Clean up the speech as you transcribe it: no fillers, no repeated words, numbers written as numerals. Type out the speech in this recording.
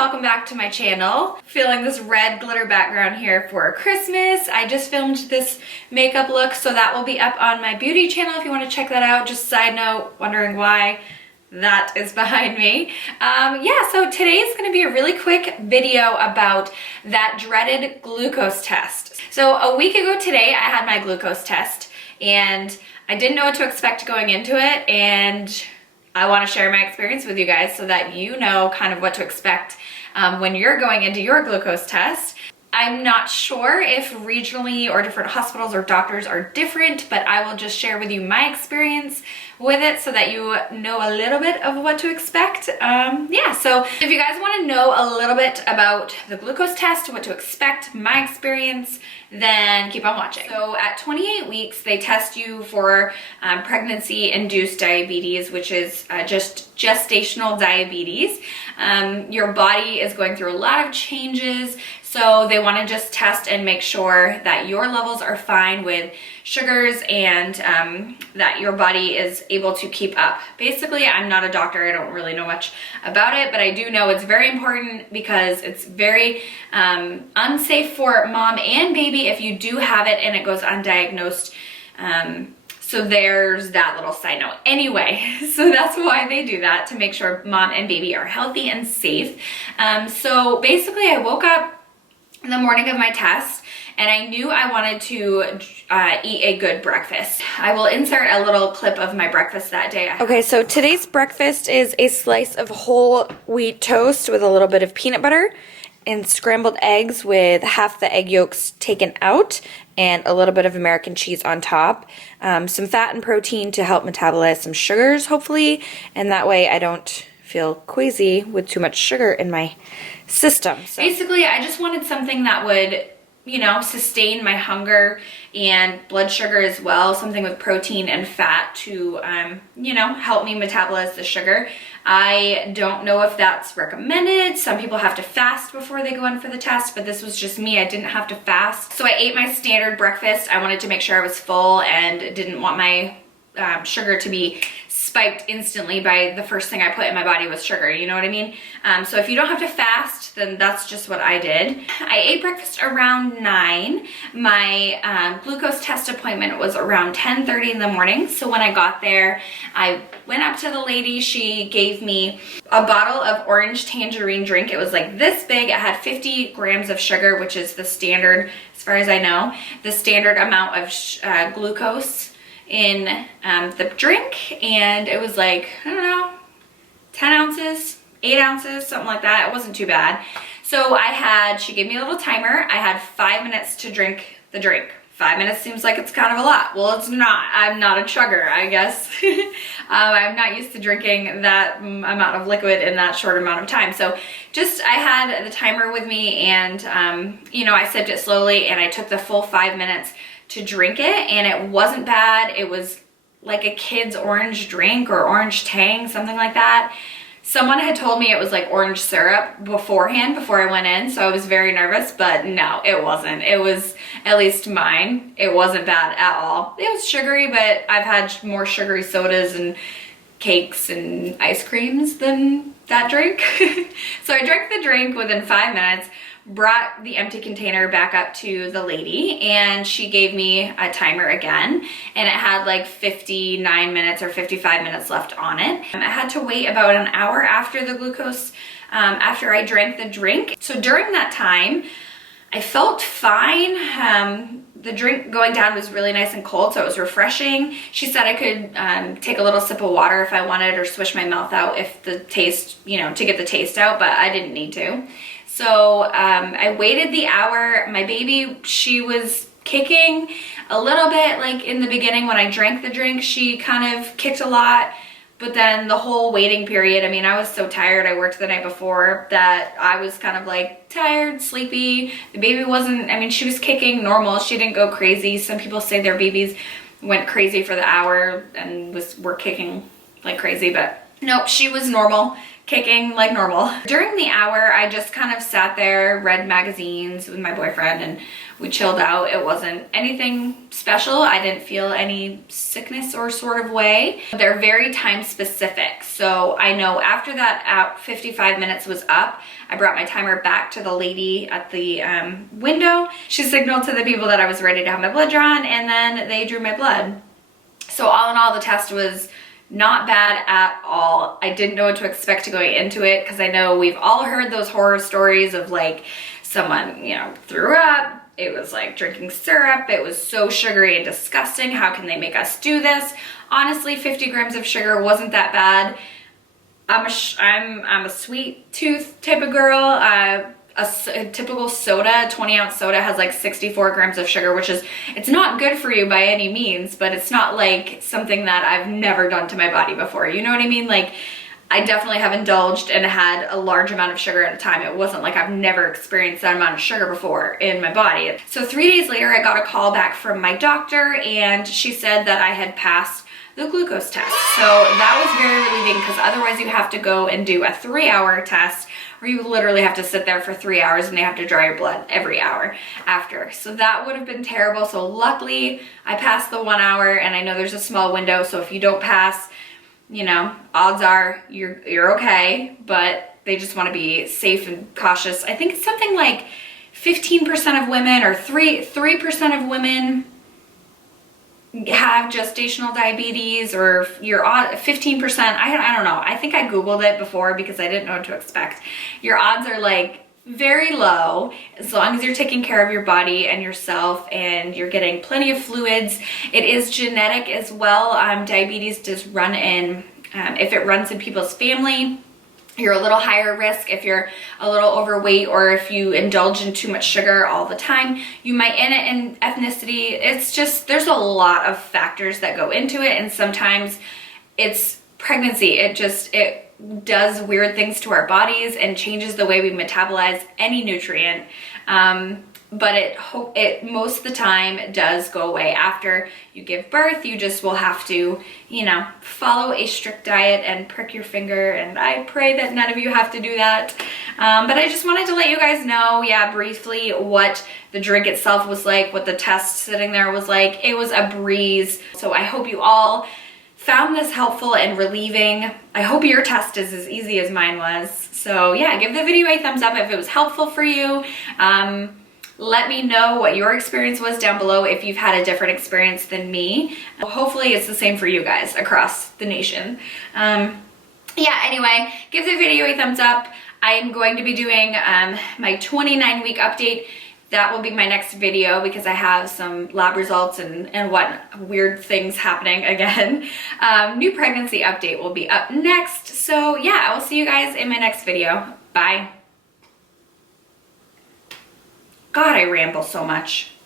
welcome back to my channel. Feeling this red glitter background here for Christmas. I just filmed this makeup look, so that will be up on my beauty channel if you want to check that out. Just side note, wondering why that is behind me. Yeah, so today is going to be a really quick video about that dreaded glucose test. So a week ago today, I had my glucose test and I didn't know what to expect going into it, and I want to share my experience with you guys so that you know kind of what to expect when you're going into your glucose test. I'm not sure if regionally or different hospitals or doctors are different, but I will just share with you my experience with it so that you know a little bit of what to expect. Yeah, so if you guys want to know a little bit about the glucose test, what to expect, my experience, then keep on watching. So at 28 weeks, they test you for pregnancy-induced diabetes, which is just gestational diabetes. Your body is going through a lot of changes, so they want to just test and make sure that your levels are fine with sugars and that your body is able to keep up. Basically, I'm not a doctor, I don't really know much about it, but I do know it's very important because it's very unsafe for mom and baby if you do have it and it goes undiagnosed. So there's that little side note. Anyway, so that's why they do that, to make sure mom and baby are healthy and safe. So basically I woke up in the morning of my test and I knew I wanted to eat a good breakfast. I will insert a little clip of my breakfast that day. Okay, so today's breakfast is a slice of whole wheat toast with a little bit of peanut butter and scrambled eggs with half the egg yolks taken out and a little bit of American cheese on top. Some fat and protein to help metabolize some sugars, hopefully, and that way I don't feel queasy with too much sugar in my system. So basically, I just wanted something that would, you know, sustain my hunger and blood sugar as well, something with protein and fat to, you know, help me metabolize the sugar. I don't know if that's recommended. Some people have to fast before they go in for the test, but this was just me. I didn't have to fast. So I ate my standard breakfast. I wanted to make sure I was full and didn't want my sugar to be spiked instantly by the first thing I put in my body was sugar, you know what I mean? So if you don't have to fast, then that's just what I did. I ate breakfast around 9. My glucose test appointment was around 10:30 in the morning. So when I got there, I went up to the lady. She gave me a bottle of orange tangerine drink. It was like this big. It had 50 grams of sugar, which is the standard, as far as I know, the standard amount of glucose in the drink, and it was like, I don't know, 10 ounces, 8 ounces, something like that. It wasn't too bad. So she gave me a little timer. I had 5 minutes to drink the drink. 5 minutes seems like it's kind of a lot. Well, it's not. I'm not a chugger, I guess. I'm not used to drinking that amount of liquid in that short amount of time. So I had the timer with me, and you know, I sipped it slowly and I took the full 5 minutes to drink it, and it wasn't bad. It was like a kid's orange drink or orange tang, something like that. Someone had told me it was like orange syrup beforehand, before I went in, so I was very nervous, but no, it wasn't. It was, at least mine, it wasn't bad at all. It was sugary, but I've had more sugary sodas and cakes and ice creams than that drink. So I drank the drink within 5 minutes, brought the empty container back up to the lady, and she gave me a timer again, and it had like 59 minutes or 55 minutes left on it. I had to wait about an hour after the glucose, after I drank the drink. So during that time, I felt fine. The drink going down was really nice and cold, so it was refreshing. She said I could take a little sip of water if I wanted, or swish my mouth out if the taste, you know, to get the taste out, but I didn't need to. So I waited the hour. My baby, she was kicking a little bit, like in the beginning when I drank the drink, she kind of kicked a lot. But then the whole waiting period, I mean, I was so tired. I worked the night before that I was kind of like tired, sleepy. The baby wasn't, I mean, she was kicking normal. She didn't go crazy. Some people say their babies went crazy for the hour and were kicking like crazy, but nope, she was normal, kicking like normal. During the hour, I just kind of sat there, read magazines with my boyfriend, and we chilled out. It wasn't anything special. I didn't feel any sickness or sort of way. They're very time specific. So I know after that 55 minutes was up, I brought my timer back to the lady at the window. She signaled to the people that I was ready to have my blood drawn, and then they drew my blood. So all in all, the test was not bad at all. I didn't know what to expect going into it, because I know we've all heard those horror stories of like someone, you know, threw up. It was like drinking syrup. It was so sugary and disgusting. How can they make us do this? Honestly, 50 grams of sugar wasn't that bad. I'm a sweet tooth type of girl. A typical soda, 20-ounce soda, has like 64 grams of sugar, which is, it's not good for you by any means, but it's not like something that I've never done to my body before. You know what I mean? Like, I definitely have indulged and had a large amount of sugar at a time. It wasn't like I've never experienced that amount of sugar before in my body. So 3 days later, I got a call back from my doctor, and she said that I had passed the glucose test. So that was very relieving, because otherwise you have to go and do a 3-hour test where you literally have to sit there for 3 hours and they have to draw your blood every hour after. So that would have been terrible. So luckily I passed the 1 hour, and I know there's a small window. So if you don't pass, you know, odds are you're okay, but they just want to be safe and cautious. I think it's something like 15% of women, or 3% of women have gestational diabetes, or your 15%. I don't know. I think I Googled it before because I didn't know what to expect. Your odds are like very low, as long as you're taking care of your body and yourself and you're getting plenty of fluids. It is genetic as well. Diabetes does run in, if it runs in people's family, you're a little higher risk. If you're a little overweight, or if you indulge in too much sugar all the time, you might. In ethnicity, it's just, there's a lot of factors that go into it, and sometimes it's pregnancy. It does weird things to our bodies and changes the way we metabolize any nutrient. But it most of the time does go away after you give birth. You just will have to, you know, follow a strict diet and prick your finger, and I pray that none of you have to do that. But I just wanted to let you guys know, yeah, briefly what the drink itself was like, what the test sitting there was like. It was a breeze. So I hope you all found this helpful and relieving. I hope your test is as easy as mine was. So yeah, give the video a thumbs up if it was helpful for you. Let me know what your experience was down below if you've had a different experience than me. Hopefully it's the same for you guys across the nation. Yeah, anyway, give the video a thumbs up. I am going to be doing my 29-week update. That will be my next video, because I have some lab results and what weird things happening again. New pregnancy update will be up next. So yeah, I will see you guys in my next video. Bye. God, I ramble so much.